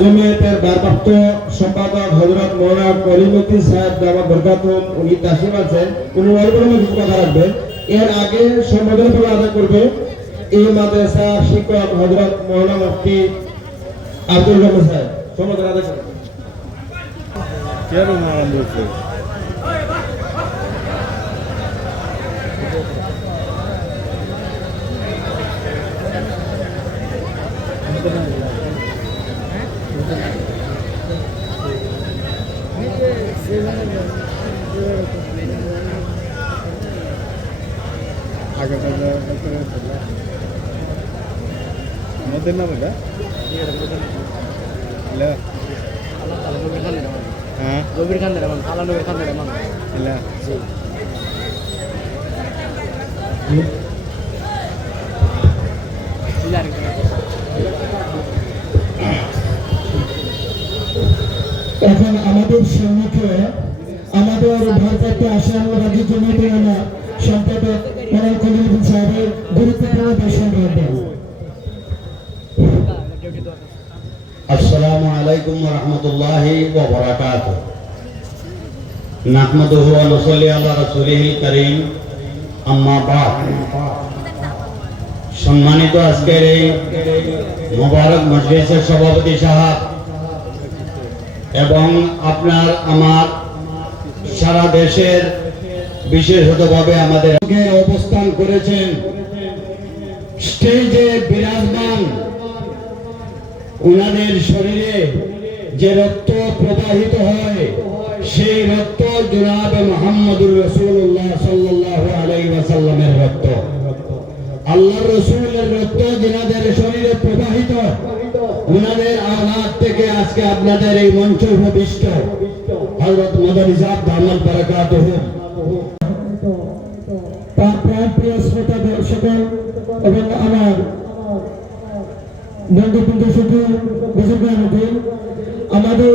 জমিয়তের ভারপ্রাপ্ত সম্পাদক হযরত মাওলানা কলিমুদ্দিন সাহেব দাওয়াত বরকাতুম উনি তাশরীফ আছেন, উনি ওয়ালবরমে কিছু কথা রাখবেন। এর আগে সম্বোধনা আদায় করবে এই মাদ্রাসার শিক্ষক হযরত মাওলানা মুফতি আব্দুল রহমান সাহেব। সম্বোধনা আদায় করবেন। আমাদের নাম এটা হ্যাঁ গভীর খান দেন আলা নবীর খান দেন এখন আমাদের সম্মুখে আমাদের ভারপ্রাপ্ত আসাম রাজ্য জমিয়তের সম্পাদক মাওলানা কলিমুদ্দিন সাহেবের গুরুত্বপূর্ণ ভাষণ রাখবেন। السلام عليكم ورحمة الله وبركاته نحمده ونصلي على رسوله الكريم أما بعد সম্মানিত আজকের এই মোবারক মজলিসের সভাপতি সাহেব এবং আপনার আমার সারা দেশের বিশেষতভাবে আমাদের অবস্থান করেছেন স্টেজে বিরাজমান উনাদের শরীরে যে রক্ত প্রবাহিত হয় সেই রক্ত জনাবে মুহাম্মদুর রাসূলুল্লাহ সাল্লাল্লাহু আলাইহি ওয়াসাল্লামের রক্ত। আল্লাহর রাসূলের রক্ত যিনাদের শরীরে প্রবাহিত, উনাদের আঘাত থেকে আজকে আপনাদের এই মঞ্চ উপবিষ্ট হযরত মাদানী সাহেব দামাত বারাকাতুহু প্রিয় শ্রোতা দর্শক এবং আমার বন্ধুবৃন্দ শুধু বুজুর্গানুদ্দিন আমাদের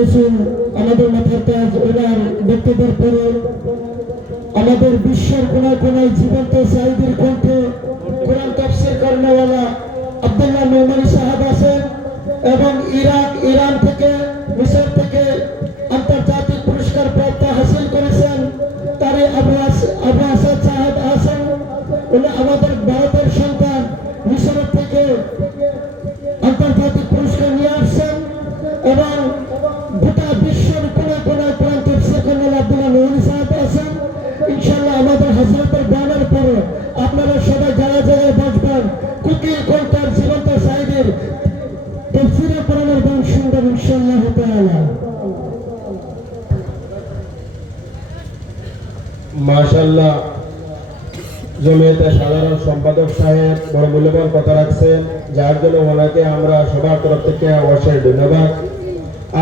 রাসূল আমাদের মাথার তাজ ওনার বক্তব্যের পরে আমাদের বিশ্বের কোনায় কোনায় জীবন্ত সাইদের কণ্ঠে কোরআন তাফসীর করেনওয়ালা আব্দুল্লাহ নোমানী সাহেব আছেন এবং ইরান থেকে মিশর থেকে আন্তর্জাতিক পুরস্কার প্রাপ্ত হাসিল করেছেন তারে আবু আসাদ সাহেব আছেন। উনি আমাদের ভারতের সন্তান, মিশর থেকে আন্তর্জাতিক পুরস্কার নিয়ে আসছেন এবং গোটা বিশ্বের কোনায় কোনায় কোরআন তাফসীর করেনওয়ালা আব্দুল্লাহ নোমানী সাহেব আছেন। ইনশাআল্লাহ আমাদের হযরতের বয়ানের পরে আপনারা সবাই যারা জায়গায় বসবেন কুকিল কণ্ঠার জীবন্ত সাইদের তাফসীরে কোরআনের গান শুনবেন ইনশাআল্লাহ তাআলা। মাশাআল্লাহ, জমিয়তের সাধারণ সম্পাদক সাহেব বড় মূল্যবান কথা রাখছেন, যার জন্য ওনাকে আমরা সবার তরফ থেকে অবশ্যই ধন্যবাদ।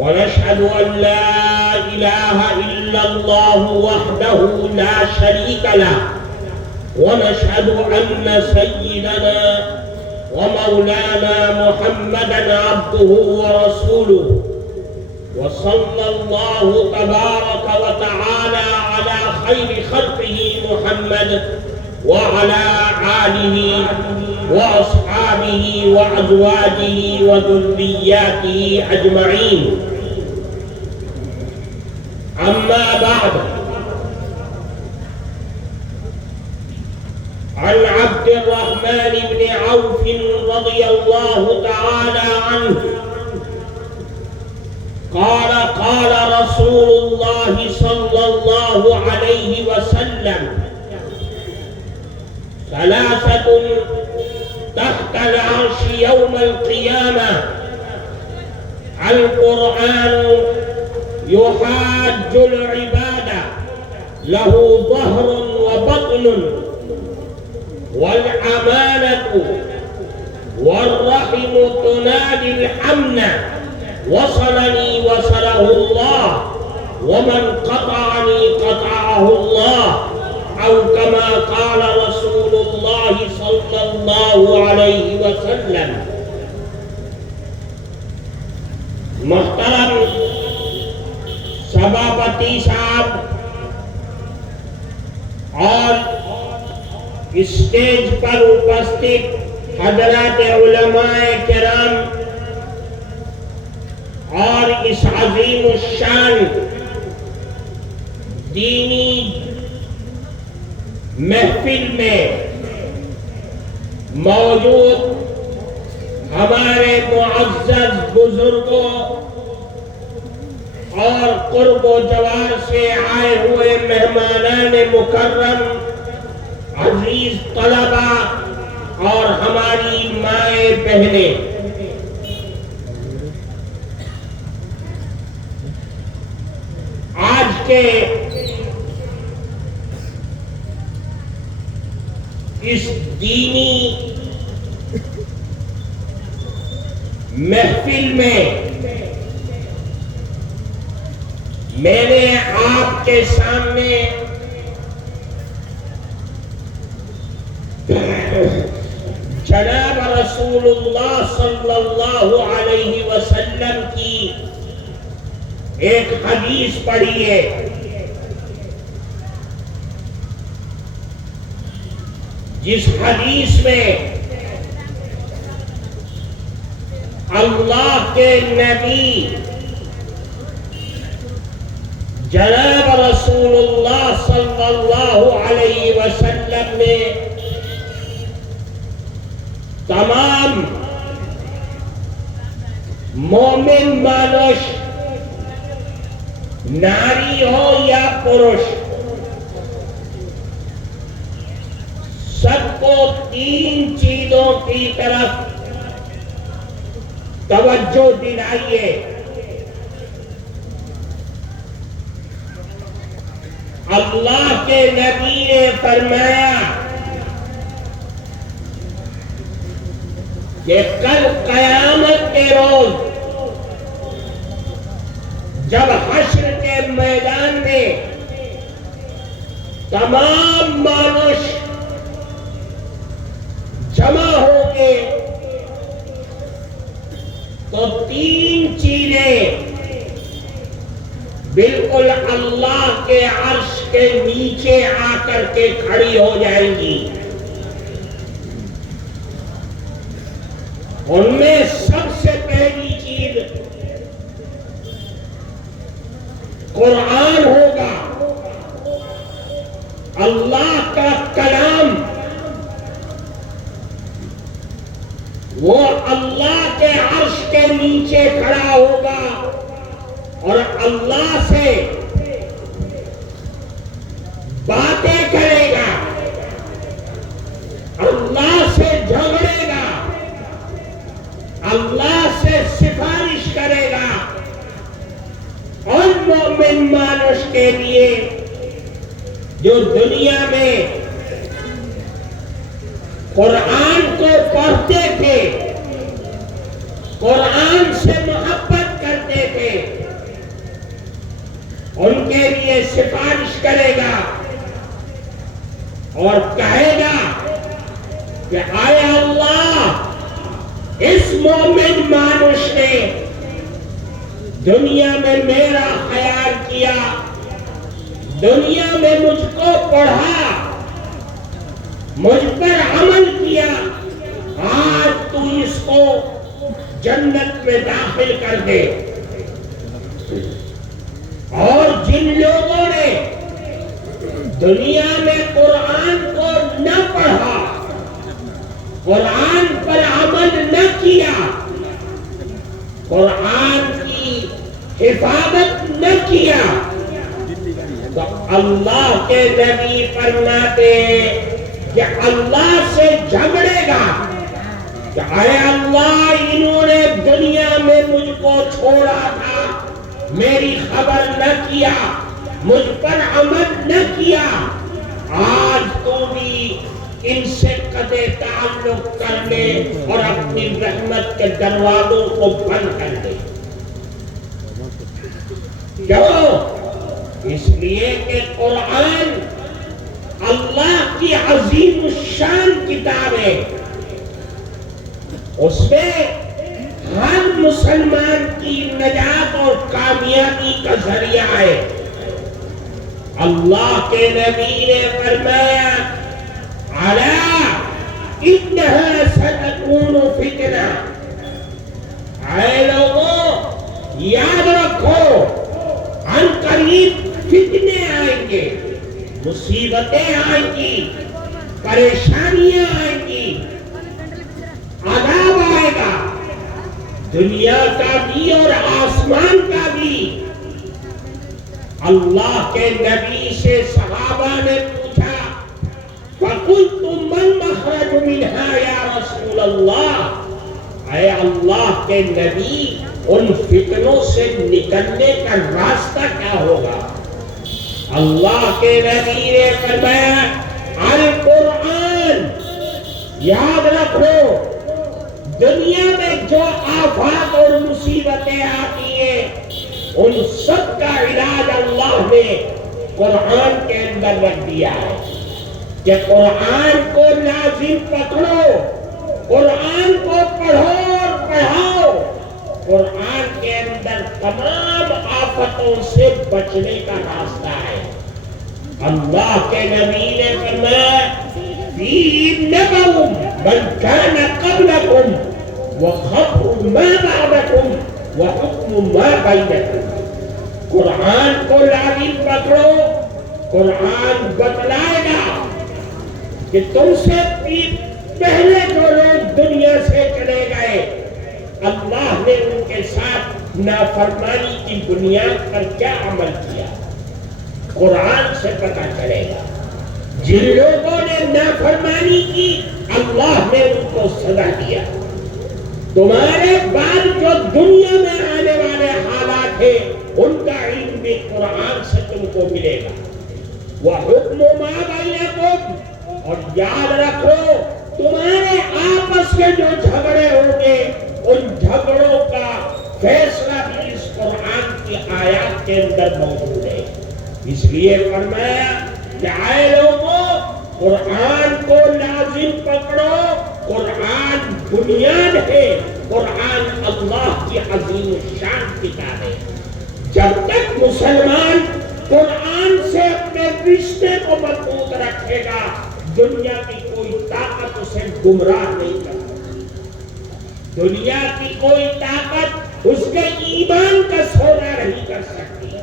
ونشهد أن لا إله إلا الله وحده لا شريك له ونشهد أن سيدنا ومولانا محمدا عبده ورسوله وصلى الله تبارك وتعالى على خير خلقه محمد وعلى آله وأصحابه وأزواجه وذرياته أجمعين. أما بعد، عن عبد الرحمن بن عوف رضي الله تعالى عنه قال قال رسول الله صلى الله عليه وسلم ثلاثة تحت تحت العرش يوم القيامة. القرآن يحاج العبادة، له ظهر وبطن، والأمانة والرحم تنادي الأمن، وصلني وصله الله، ومن قطعني قطعه الله، أو كما قال رسول الله صلى الله عليه وسلم. محترم سبھاپتی صاحب اور اسٹیج پر اپستھت حضرات علماء کرام اور اس عظیم الشان دینی محفل میں موجود ہمارے معزز بزرگوں اور قرب و جوار سے آئے ہوئے مہمانان مکرم، عزیز طلبہ اور ہماری مائیں بہنیں، آج کے اس دینی محفل میں میں نے آپ کے سامنے جناب رسول اللہ صلی اللہ علیہ وسلم کی ایک حدیث پڑھی ہے، جس حدیث میں اللہ کے نبی جناب رسول اللہ صلی اللہ علیہ وسلم نے تمام مومن مانوش، ناری ہو یا پروش، سب کو تین چیزوں کی طرف توجہ دلائیے۔ اللہ کے نبی نے فرمایا کہ کل قیامت کے روز جب حشر کے میدان میں تمام مانوش جمع ہوں گے تو تین چیزیں بالکل اللہ کے عرش کے نیچے آ کر کے کھڑی ہو جائیں گی۔ ان میں سب سے پہلی چیز قرآن ہوگا، اللہ کا کلام، وہ اللہ کے عرش کے نیچے کھڑا ہوگا اور اللہ سے باتیں کرے گا، اللہ سے جھگڑے گا، اللہ سے سفارش کرے گا، اور مومن مانوش کے لیے جو دنیا میں قرآن کو پڑھتے تھے، قرآن سے محبت کرتے تھے، ان کے لیے سفارش کرے گا اور کہے گا کہ آئے اللہ، اس مومن مانوش نے دنیا میں میرا خیال کیا، دنیا میں مجھ کو پڑھا، مجھ پر عمل کیا، آج تو اس کو جنت میں داخل کر دے۔ اور جن لوگوں نے دنیا میں قرآن کو نہ پڑھا، قرآن پر عمل نہ کیا، قرآن کی حفاظت نہ کیا، تو اللہ کے نبی فرماتے ہیں کہ اللہ سے جھگڑے گا، کہ اے اللہ انہوں نے دنیا میں مجھ کو چھوڑا تھا، میری خبر نہ کیا، مجھ پر عمل نہ کیا، آج تو بھی ان سے قطع تعلق کر لے اور اپنی رحمت کے دروازوں کو بند کر دے۔ کیوں؟ اس لیے کہ قرآن اللہ کی عظیم الشان کتاب ہے، اس میں ہر مسلمان کی نجات اور کامیابی کا ذریعہ ہے۔ اللہ کے نبی نے فرمایا الا انہا ستکون فتنہ، اے لوگوں یاد رکھو عن قریب فتنے آئیں گے، مصیبتیں آئیں گی، پریشانیاں آئیں گی، عذاب آئے گا، دنیا کا بھی اور آسمان کا بھی۔ اللہ کے نبی سے صحابہ نے پوچھا فَقُلْتُ مَنْ مَخْرَجُ مِنْهَا یا رسول اللہ، اے اللہ کے نبی ان فتنوں سے نکلنے کا راستہ کیا ہوگا؟ اللہ کے نبی نے فرمایا القرآن، یاد رکھو دنیا میں جو آفات اور مصیبتیں آتی ہیں ان سب کا علاج اللہ نے قرآن کے اندر رکھ دیا ہے کہ قرآن کو لازم پکڑو، قرآن کو پڑھو اور پڑھاؤ، قرآن کے اندر تمام آفتوں سے بچنے کا راستہ ہے۔ اللہ کے نبی نے فرمایا فِي نَبَوْ مَنْ كَانَ قَبْلَكُمْ وَخَبْرُ مَا بَعْدَكُمْ وَحُكْمُ مَا بَيْنَكُمْ۔ قرآن کو لازم پکڑو، قرآن بتلائے گا کہ تم سے پہلے جو لوگ دنیا سے چلے گئے اللہ نے ان کے ساتھ نافرمانی کی بنیاد پر کیا عمل کیا، قرآن سے پتہ چلے گا۔ جن لوگوں نے نافرمانی کی اللہ نے ان کو سزا دیا۔ تمہارے بعد جو دنیا میں آنے والے حالات ہیں ان کا علم بھی قرآن سے تم کو ملے گا۔ وَحُكْمُ مَا بَيْنَكُمْ، اور یاد رکھو تمہارے آپس کے جو جھگڑے ہوں گے ان جھگڑوں کا فیصلہ بھی اس قرآن کی آیات کے اندر موجود ہے۔ اس لیے فرمایا کہ اے لوگوں قرآن کو لازم پکڑو، قرآن بنیاد ہے، قرآن اللہ کی عظیم الشان کتاب ہے۔ جب تک مسلمان قرآن سے اپنے رشتے کو مضبوط رکھے گا دنیا کی کوئی طاقت اسے گمراہ نہیں کر سکتی، دنیا کی کوئی طاقت اس کے ایمان کا سودا نہیں کر سکتی،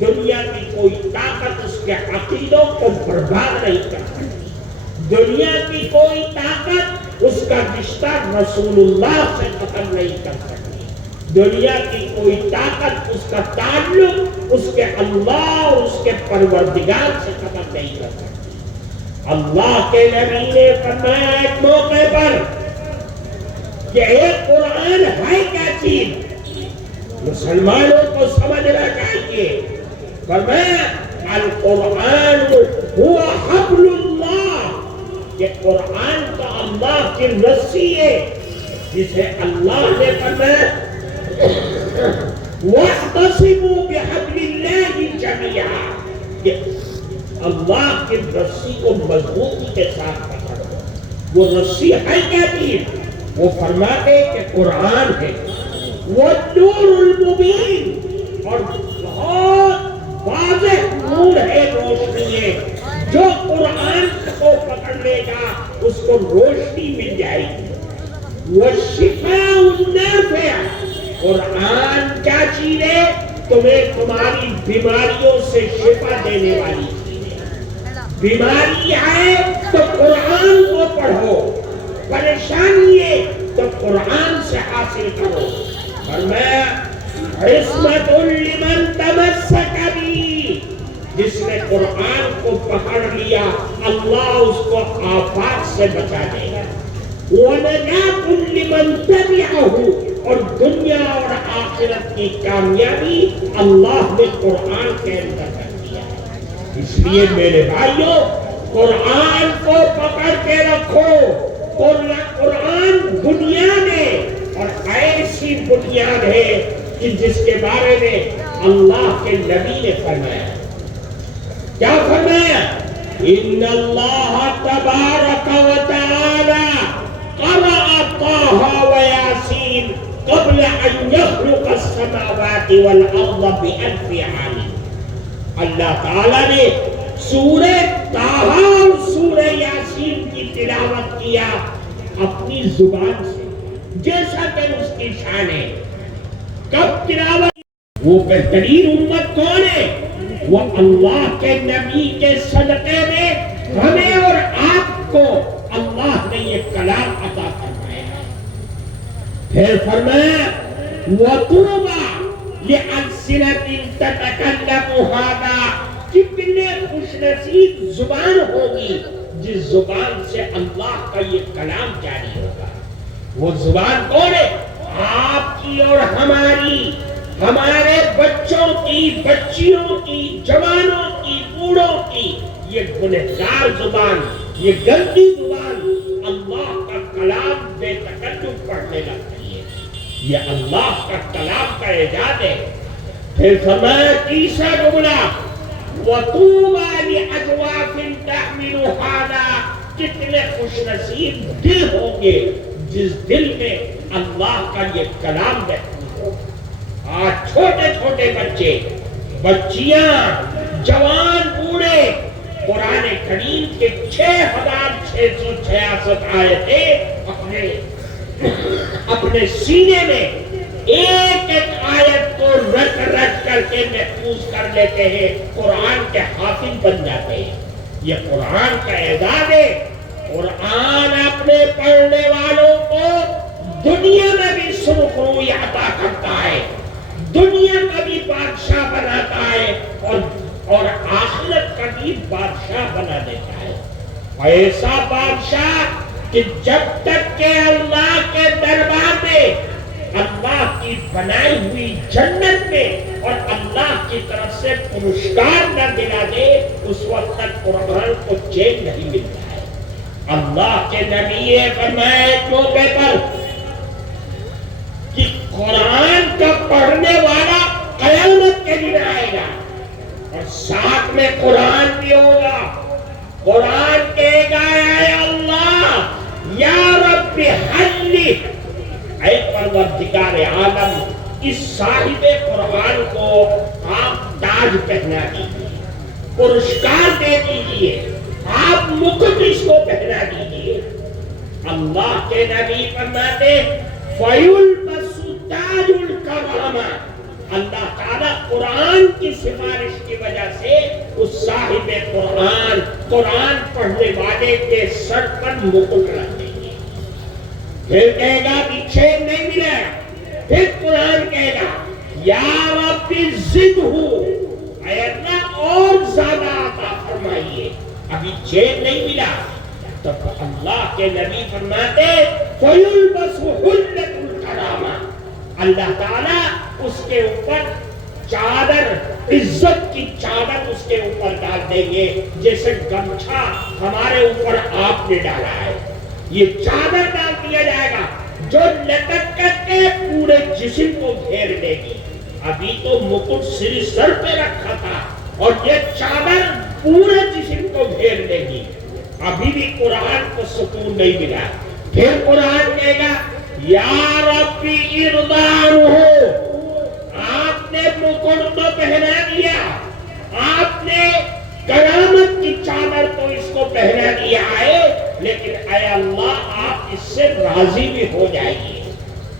دنیا کی کوئی طاقت اس کے عقیدوں کو برباد نہیں کر سکتی، دنیا کی کوئی طاقت اس کا رشتہ رسول اللہ سے ختم نہیں کر سکتی، دنیا کی کوئی طاقت اس کا تعلق اس کے اللہ اور اس کے پروردگار سے ختم نہیں کر سکتی۔ اللہ کے نبی نے فرمایا ایک موقع پر کہ ایک قرآن ہے کیا چیز، مسلمانوں کو سمجھنا چاہیے۔ فرمایا القرآن هو حبل اللہ، کہ قرآن تو اللہ کی رسی ہے جسے اللہ نے فرمایا وَاعْتَصِمُوا بِحَبْلِ اللَّهِ جَمِيعًا، کہ اللہ کی رسی کو مضبوطی کے ساتھ پکڑو۔ وہ رسی ہے کیا چیز؟ وہ فرماتے کہ قرآن ہے، وَالنُّورُ الْمُبِينُ، اور بہت واضح نور ہے، روشنی ہے، جو قرآن کو پکڑ لے گا اس کو روشنی مل جائے گی۔ وَالشِّفَاءُ النَّافِعُ، قرآن کیا چیز ہے؟ تمہیں تمہاری بیماریوں سے شفا دینے والی چیز ہے۔ بیماری آئے تو قرآن کو پڑھو، پریشانی ہے تو قرآن سے حاصل کرو۔ فرمایا عصمت لمن تمسک بھی، جس نے قرآن کو پکڑ لیا اللہ اس کو آفات سے بچا دے گا۔ وَنَجَاتٌ لِمَنْ تَبِعَهُ، اور دنیا اور آخرت کی کامیابی اللہ نے قرآن کے اندر کر دیا ہے۔ اس لیے میرے بھائیوں، قرآن کو پکڑ کے رکھو۔ قرآن بنیاد ہے، اور ایسی بنیاد ہے کہ جس کے بارے میں اللہ کے نبی نے فرمایا۔ کیا فرمایا؟ ان اللہ تبارک و تعالی قرأ طه و یاسین قبل ان یخلق السماوات والارض بألف عام۔ اللہ تعالی نے سورہ طه اور سورہ یاسین کی تلاوت کیا اپنی زبان سے، جیسا کہ اس کی شان ہے۔ کب تلاوت؟ وہ بہترین امت کون ہے؟ وہ اللہ کے نبی کے صدقے میں ہمیں اور آپ کو اللہ نے یہ کلام عطا فرمایا ہے۔ پھر فرمایا وَطُوبَى لِأَلْسِنَةٍ تَتَكَلَّمُ هَذَا، کتنے خوش نصیب زبان ہوگی جس زبان سے اللہ کا یہ کلام جاری ہوگا۔ وہ زبان کون ہے؟ آپ کی اور ہماری، ہمارے بچوں کی، بچیوں کی، جوانوں کی، بوڑھوں کی۔ یہ گنہگار زبان، یہ گندی زبان اللہ کا کلام بے تکلف پڑھنے لگتی ہے۔ یہ اللہ کا کلام کا اعجاز ہے۔ پھر فرمایا تیسرا جملہ وَطُوبَى لِأَجْوَافٍ تَحْمِلُ هَذَا، کتنے خوش نصیب دل ہوں گے جس دل میں اللہ کا یہ کلام بیٹھا ہو۔ آج چھوٹے چھوٹے بچے، بچیاں، جوان، بوڑھے قرآن کریم کے 6666 آیتیں اپنے سینے میں ایک ایک آیت کو رٹ رٹ کر کے محفوظ کر لیتے ہیں، قرآن کے حافظ بن جاتے ہیں۔ یہ قرآن کا اعزاز ہے۔ قرآن اپنے پڑھنے والوں کو دنیا میں بھی سرخروئی عطا کرتا ہے، دنیا کا بھی بادشاہ بناتا ہے، اور آخرت کا بھی بادشاہ بنا دیتا ہے۔ ایسا بادشاہ کہ جب تک کہ اللہ کے دربار میں، اللہ کی بنائی ہوئی جنت میں اور اللہ کی طرف سے پرسکار نہ دلا دے، اس وقت تک قرآن کو چین نہیں ملتا ہے۔ اللہ کے نبی فرمائے موقع پر کہ قرآن کا پڑھنے والا قیامت کے دن آئے گا اور ساتھ میں قرآن بھی ہوگا۔ قرآن کہے گا اے اللہ، یا رب حلی، اے پروردگار عالم، اس صاحب قرآن کو آپ تاج پہنا دیجیے، پرسکار دے دیجیے، آپ مکٹ اس کو پہنا دیجیے۔ اللہ کے نبی فرماتے فَيُلْبَسُ تَاجُ الْكَرَامَةِ، اللہ تعالیٰ قرآن کی سفارش کی وجہ سے اس صاحب قرآن، قرآن پڑھنے والے کے سر پر مکٹ رکھ دیں گے۔ پھر کہے گا کہ چین نہیں ملا، پھر قرآن کہے گا یا رب زدہ، اے اللہ اور زیادہ عطا فرمائیے، ابھی چین نہیں ملا۔ تب اللہ کے نبی فرماتے فَيُلْبَسُ حُلَّةُ الْكَرَامَةِ، اللہ تعالیٰ اس کے اوپر چادر، عزت کی چادر اس کے اوپر ڈال دیں گے، جیسے گمچھا ہمارے اوپر آپ نے ڈالا ہے۔ یہ چادر ڈال دیا جائے گا جو لٹک کر کے پورے جسم کو گھیر لے گی۔ ابھی تو مکٹ صرف سر پہ رکھا تھا اور یہ چادر پورے جسم کو گھیر لے گی۔ ابھی بھی قرآن کو سکون نہیں ملا۔ پھر قرآن کہے گا یا ربی ارضان ہو، آپ نے مکٹ تو پہنا دیا، آپ نے کرامت کی چادر تو اس کو پہنا دیا ہے، لیکن اے اللہ آپ اس سے راضی بھی ہو جائیے۔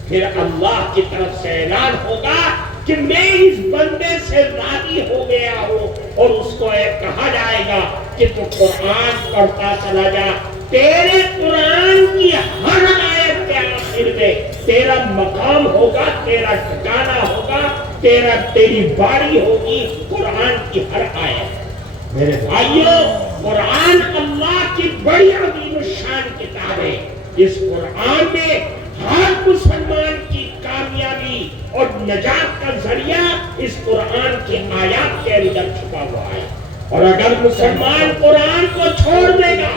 پھر اللہ کی طرف سے اعلان ہوگا کہ میں اس بندے سے راضی ہو گیا ہوں، اور اس کو کہا جائے گا کہ تو قرآن پڑھتا چلا جا، تیرے قرآن کی ہر آیت کے آخر میں تیرا مقام ہوگا، تیرا ٹھکانہ ہوگا، تیری باری ہوگی قرآن کی ہر آیت۔ میرے بھائیوں، قرآن اللہ کی بڑی عظیم الشان کتاب ہے۔ اس قرآن میں ہر مسلمان کی کامیابی اور نجات کا ذریعہ اس قرآن کی آیات کے اندر چھپا ہوا ہے. اور اگر مسلمان قرآن کو چھوڑ دے گا،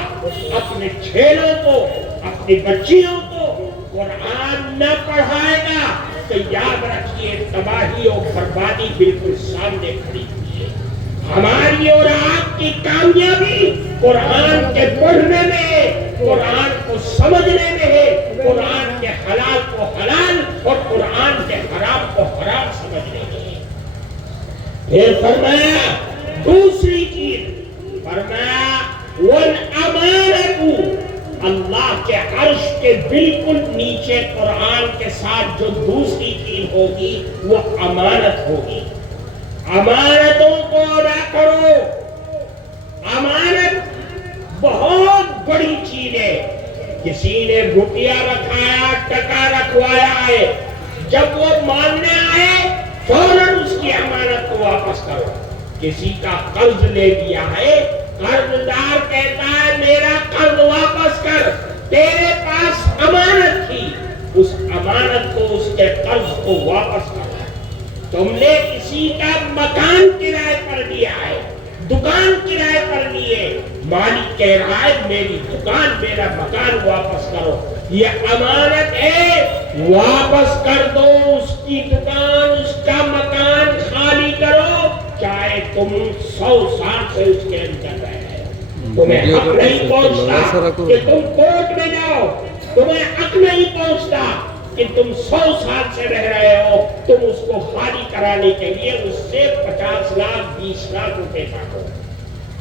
اپنے چھیلوں کو، اپنی بچیوں کو قرآن نہ پڑھائے گا، تو یاد رکھیے تباہی اور بربادی بالکل سامنے کھڑی ہوئی ہے. ہماری اور آپ کی کامیابی قرآن کے پڑھنے میں ہے، قرآن کو سمجھنے میں ہے، قرآن کے حلال کو حلال اور قرآن کے حرام کو حرام سمجھنے میں ہے. پھر فرمایا دوسری چیز، فرمایا وَالْأَمَانَةُ، اللہ کے عرش کے بالکل نیچے قرآن کے ساتھ جو دوسری چیز ہوگی وہ امانت ہوگی. امانتوں کو ادا کرو. امانت بہت بڑی چیز ہے. کسی نے روپیہ رکھایا، ٹکا رکھوایا ہے، جب وہ ماننے آئے فوراً اس کی امانت کو واپس کرو. کسی کا قرض لے لیا ہے، قرضدار کہتا ہے میرا قرض واپس کر، تیرے پاس امانت تھی، اس امانت کو، اس کے قرض کو واپس کر. تم نے کسی کا مکان کرائے پر لیا ہے، دکان کرائے پر لیے، مالک کہہ رہا ہے میری دکان، میرا مکان واپس کرو. یہ امانت ہے، واپس کر دو اس کی دکان، اس کا مکان خالی کرو، چاہے تم 100 سال سے اس کے اندر رہے. تمہیں حق نہیں پہنچتا کہ تم کورٹ میں جاؤ، تمہیں حق نہیں پہنچتا کہ تم 100 سال سے رہ رہے ہو، تم اس کو خالی کرانے کے لیے اس سے 50 لاکھ 20 لاکھ روپے مانگو.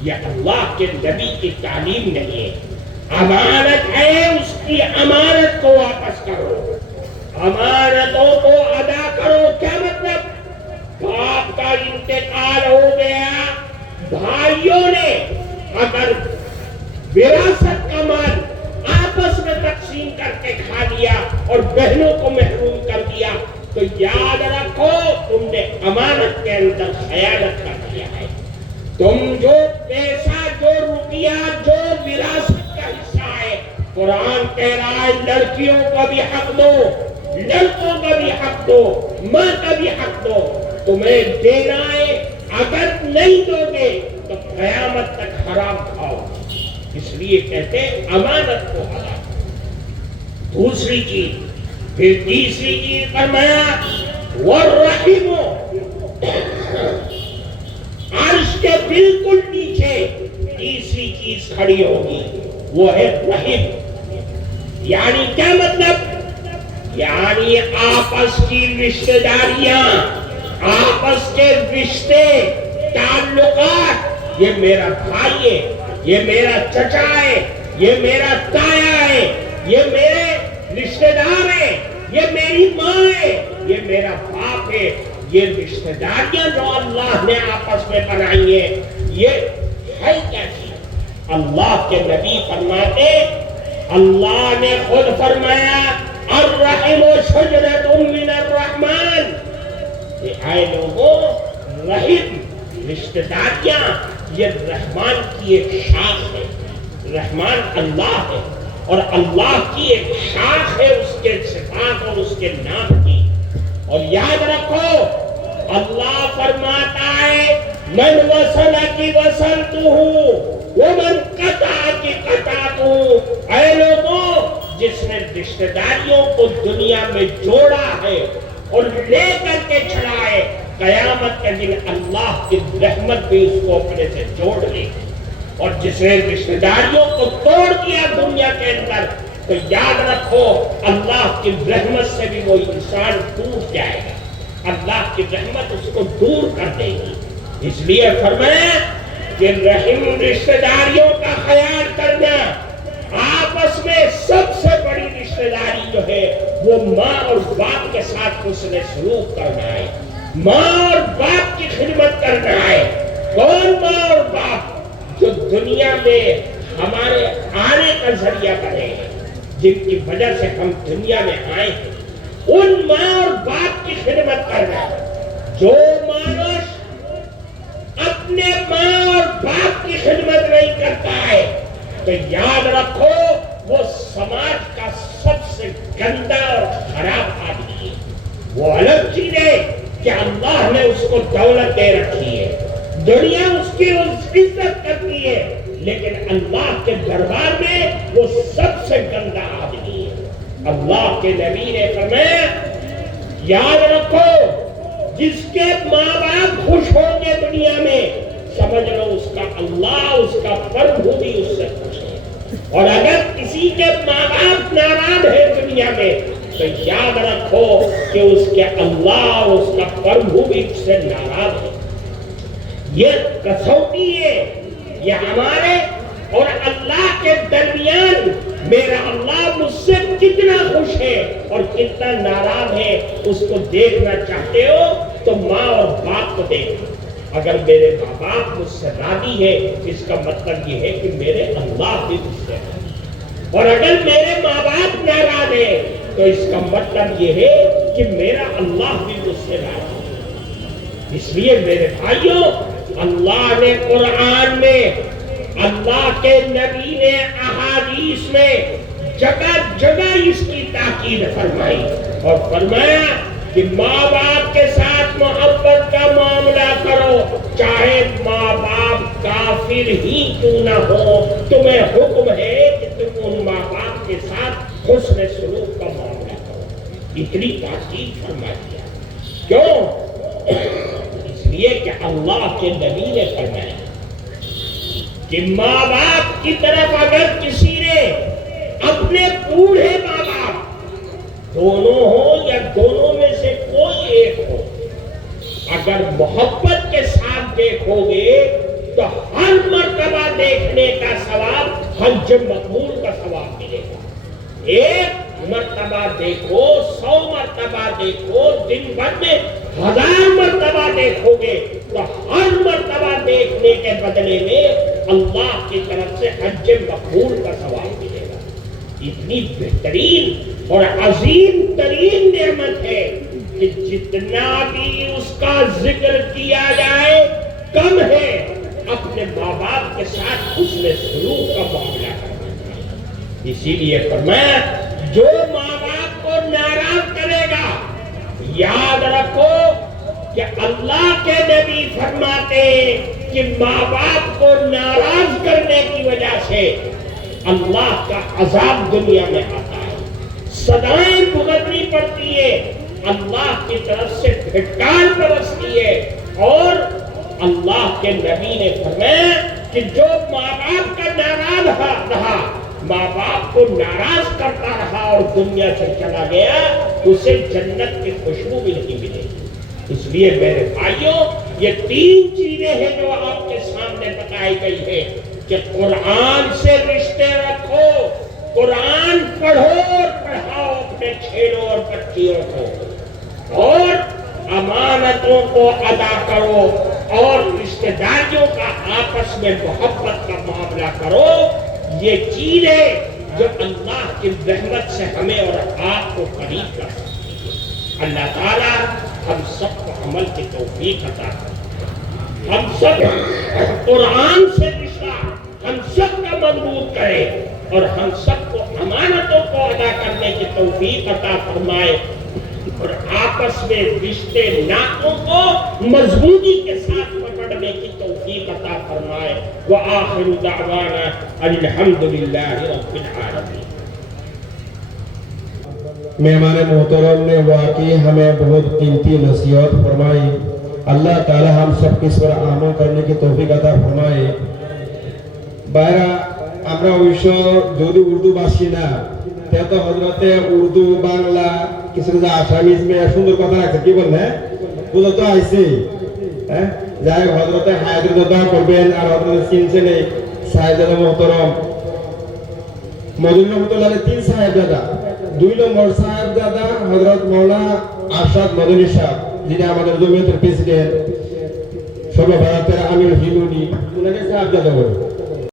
یہ اللہ کے نبی کی تعلیم نہیں ہے. امانت ہے، اس کی امانت کو واپس کرو، امانتوں کو ادا کرو. کیا مطلب؟ باپ کا انتقال ہو گیا، بھائیوں نے اگر وراثت کا مال آپس میں تقسیم کر کے کھا لیا اور بہنوں کو محروم کر دیا، تو یاد رکھو تم نے امانت کے اندر خیانت کر دیا ہے. تم جو پیسہ، جو روپیہ، جو وراثت کا حصہ ہے، قرآن کہہ رہا ہے لڑکیوں کا بھی حق دو، لڑکوں کا بھی حق دو، ماں کا بھی حق دو. تمہیں دینا ہے، اگر نہیں دو گے تو قیامت تک حرام کھاؤ. اس لیے کہتے ہیں امانت کو ادا کرو. دوسری چیز، پھر تیسری چیز فرمایا وَالرَّحِمُ، عرش کے بالکل نیچے تیسری چیز کھڑی ہوگی، وہ ہے رحم. یعنی کیا مطلب؟ یعنی آپس کی رشتہ داریاں، آپس کے رشتے، تعلقات. یہ میرا بھائی ہے، یہ میرا چچا ہے، یہ میرا تایا ہے، یہ میرے رشتہ دار ہے، یہ میری ماں ہے، یہ میرا باپ ہے. یہ رشتہ داریاں جو اللہ نے آپس میں بنائی ہیں، یہ ہے کیا چیز؟ اللہ کے نبی فرماتے، اللہ نے خود فرمایا الرحم شجرۃ من الرحمن. اے لوگوں، رحم، رشتہ داریاں، یہ رحمان کی ایک شاخ ہے. رحمان اللہ ہے اور اللہ کی ایک شاخ ہے اس کے صفات اور اس کے نام کی. اور یاد رکھو اللہ فرماتا ہے من وصلکی وصلتہ ومن قطعکی قطعتہ. اے لوگوں، جس نے رشتہ داریوں کو دنیا میں جوڑا ہے اور لے کر کے چلا ہے، قیامت کے دن اللہ کی رحمت بھی اس کو اپنے سے جوڑ لے گی. اور جس نے رشتہ داریوں کو توڑ دیا دنیا کے اندر، تو یاد رکھو اللہ کی رحمت سے بھی وہ انسان ٹوٹ جائے گا. اللہ کی رحمت اس کو دور کر دے گی. اس لیے فرمایا کہ رحم، رشتہ داریوں کا خیال کرنا. آپس میں سب سے بڑی رشتہ داری جو ہے وہ ماں اور باپ کے ساتھ حسن سلوک کرنا ہے، ماں اور باپ کی خدمت کرنا ہے. کون ماں اور باپ؟ جو دنیا میں ہمارے آنے کا ذریعہ بنے ہیں، جن کی وجہ سے ہم دنیا میں آئے ہیں، ان ماں اور باپ کی خدمت کرنا. جو مانوس اپنے ماں اور باپ کی خدمت نہیں کرتا ہے تو یاد رکھو وہ سماج کا گندا اور خراب آدمی ہے. وہ الگ چیز ہے کہ اللہ نے اس کو دولت دے رکھی ہے, دنیا اس کی عزت کرتی ہے, لیکن اللہ کے دربار میں وہ سب سے گندا آدمی ہے. اللہ کے نبی نے فرمایا یاد رکھو جس کے ماں باپ خوش ہوں گے دنیا میں, سمجھ لو اس کا اللہ, اس کا پربھو بھی اس سے خوش ہے. اور اگر کسی کے ماں باپ ناراض ہے دنیا میں تو یاد رکھو کہ اس کے اللہ, اس کا پربھو بھی اس سے ناراض ہے. یہ کسوٹی ہے, یہ ہمارے اور اللہ کے درمیان میرا اللہ مجھ سے کتنا خوش ہے اور کتنا ناراض ہے, اس کو دیکھنا چاہتے ہو تو ماں اور باپ کو دیکھو. اگر میرے ماں باپ مجھ سے راضی ہے اس کا مطلب یہ ہے کہ میرے اللہ بھی مجھ سے راضی ہے, اور اگر میرے ماں باپ ناراض ہے تو اس کا مطلب یہ ہے کہ میرا اللہ بھی مجھ سے راضی ہے. اس لیے میرے بھائیوں, اللہ نے قرآن میں, اللہ کے نبی نے احادیث میں جگہ جگہ اس کی تاکید فرمائی اور فرمایا کہ ماں باپ کے ساتھ محبت کا معاملہ کرو, چاہے ماں باپ کافر ہی کیوں نہ ہو, تمہیں حکم ہے کہ تم ان ماں باپ کے ساتھ حسن سلوک کا معاملہ کرو. اتنی تاکید فرما دیا. کیوں؟ اس لیے کہ اللہ کے نبی نے فرمایا کہ ماں باپ کی طرف اگر کسی نے اپنے بوڑھے ماں باپ دونوں ہو یا دونوں میں سے کوئی ایک ہو, اگر محبت کے ساتھ دیکھو گے تو ہر مرتبہ دیکھنے کا ثواب حج مقبول کا ثواب ملے گا. ایک مرتبہ دیکھو, 100 مرتبہ دیکھو, دن بھر میں 1000 مرتبہ دیکھو گے تو ہر مرتبہ دیکھنے کے بدلے میں اللہ کی طرف سے حج مقبول کا ثواب ملے گا. اتنی بہترین اور عظیم ترین نعمت ہے کہ جتنا بھی اس کا ذکر کیا جائے کم ہے. اپنے ماں باپ کے ساتھ حسن سلوک کا معاملہ کرنا چاہیے. اسی لیے فرمایا جو ماں باپ کو ناراض کرے گا, یاد رکھو کہ اللہ کے نبی فرماتے ہیں کہ ماں باپ کو ناراض کرنے کی وجہ سے اللہ کا عذاب دنیا میں آتا ہے, سزائیں بھگتنی پڑتی ہے, اللہ کی طرف سے پھٹکار برستی ہے. اور اللہ کے نبی نے فرمایا کہ جو ماں باپ کا ناراض رہا, ماں باپ کو ناراض کرتا رہا اور دنیا سے چلا گیا, اسے جنت کی خوشبو بھی نہیں ملے گی. اس لیے میرے بھائیوں, یہ 3 چیزیں ہیں جو آپ کے سامنے بتائی گئی ہے کہ قرآن سے رشتے رکھو, قرآن پڑھو اور پڑھاؤ اپنے چھیڑوں اور بچیوں کو, اور امانتوں کو ادا کرو, اور رشتہ داریوں کا آپس میں محبت کا معاملہ کرو. یہ چیز ہے جو اللہ کی رحمت سے ہمیں اور آپ کو قریب کر سکتی ہے. اللہ تعالیٰ ہم سب کو عمل کی توفیق عطا کرے, ہم سب قرآن سے رشتہ ہم سب کا مضبوط کرے, اور ہم سب کو امانتوں کو ادا کرنے کی توفیق عطا فرمائے, اور آپس میں رشتے ناطوں کو مضبوطی کے ساتھ پکڑنے کی توفیق عطا فرمائے. وآخر دعوانا الحمدللہ رب العالمین. مہمان محترم نے واقعی ہمیں بہت قیمتی نصیحت فرمائی. اللہ تعالی ہم سب کو اس پر عمل کرنے کی توفیق عطا فرمائے. বাইরা আমরা অবশ্য যদি উর্দু ভাষী না, তে তো হযরতে উর্দু বাংলা কিছু কিছু আসামিজ মে সুন্দর কথা রাখছে, কি বলেন বুঝো তো আইছে. হ্যাঁ, যাই হযরতে হায়াতের দোয়া করবেন. আর হযরতে চিনছেন এই সাহেবজাদা মোহতরম মদনী রহমতুল্লাহ 3 সাহেবজাদা. 2 নম্বর সাহেবজাদা হযরত মাওলানা আরশাদ মদনী সাহেব, যিনি আমাদের জমিয়তের প্রেসিডেন্ট, সর্বভারতের আমির হিলুনি, উনাকে সাহেবজাদা বলে.